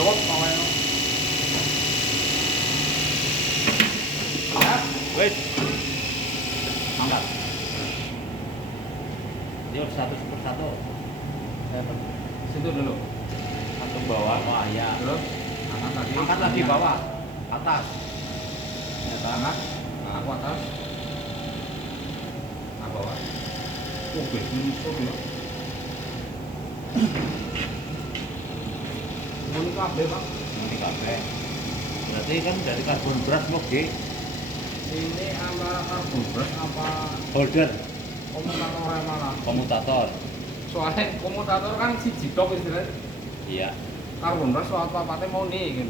Cowok pawai. Ya, Wait. Angkat. Dia satu per satu. Situ dulu. Satu bawah. Wah ya. Terus angkat lagi. Angkat lagi bawah. Atas. Ya, angkat. Aku atas. Nah, bawah. Oh, begini ya. Ini kabel, Bang. Ini kabeh. Berarti kan dari karbon beras mau G. Ini antara karbon beras apa Holder. komutator malah? Komutator. Soalnya komutator kan si jidok istilahnya. Iya. Karbon beras apa-apa mau nih gitu.